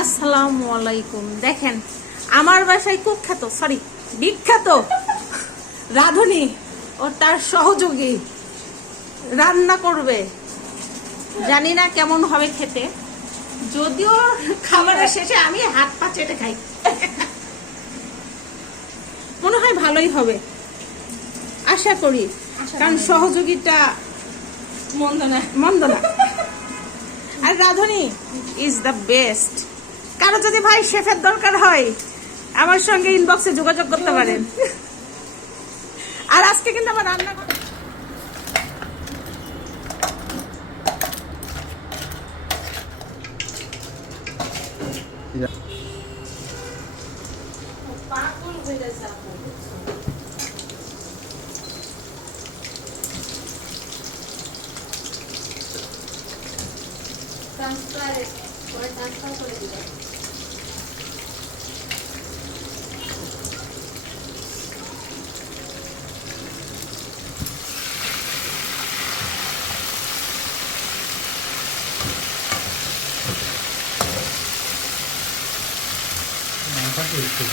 আসসালামু আলাইকুম। দেখেন আমার বাসায় বিখ্যাত রাঁধুনি ও তার সহযোগী রান্না করবে। জানি না কেমন হবে খেতে, যদিও খাবারের শেষে আমি হাত পা চেটে খাই। মনে হয় ভালোই হবে, আশা করি, কারণ সহযোগীটা মন্দ না। আর রাঁধুনি ইজ দ্য বেস্ট। কারো যদি ভাই শেফের দরকার হয় আমার সঙ্গে ইনবক্সে যোগাযোগ করতে পারেন। আর আজকে কিন্তু আমার রান্না ট্রান্সফার করে দিবেন। Apa sih itu?